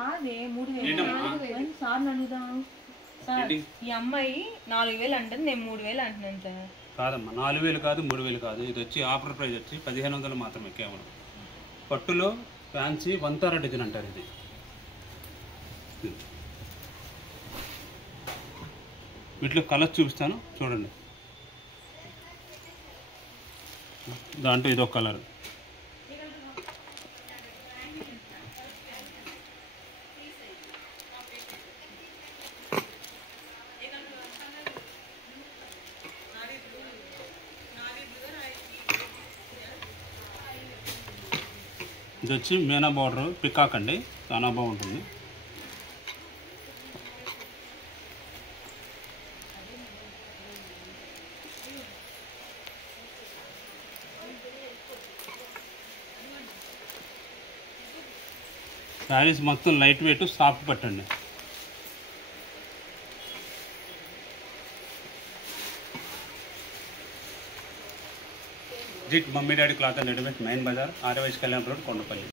కాదే 3000 ఏంటమ్మా? సార్ అడుగుదాం సార్. ఏంటి? ఈ అమ్మాయి 4000 అంటుంది, నేను 3000 అంటున్నాను సార్. కాదమ్మా, 4000 కాదు 3000 కాదు. ఇది వచ్చి ఆఫర్ ప్రైస్ వచ్చి 1500 మాత్రమే కేవలం. పట్టులో ఫ్యాన్సీ 1 డిజైన్ అంటారు ఇది. వీటిలో కలర్స్ చూపిస్తాను చూడండి. దాంట్లో ఇదొక కలర్, ఇది వచ్చి మీనా బార్డర్ పికాక్ అండి, చాలా బాగుంటుంది. శారీస్ మొత్తం లైట్ వెయిట్ సాఫ్ట్ పట్టండి. జిట్ mummy daddy cloth and readymade, main Bazaar, ఆర్యవైస్ కళ్యాణ్ రోడ్, కొండపల్లి.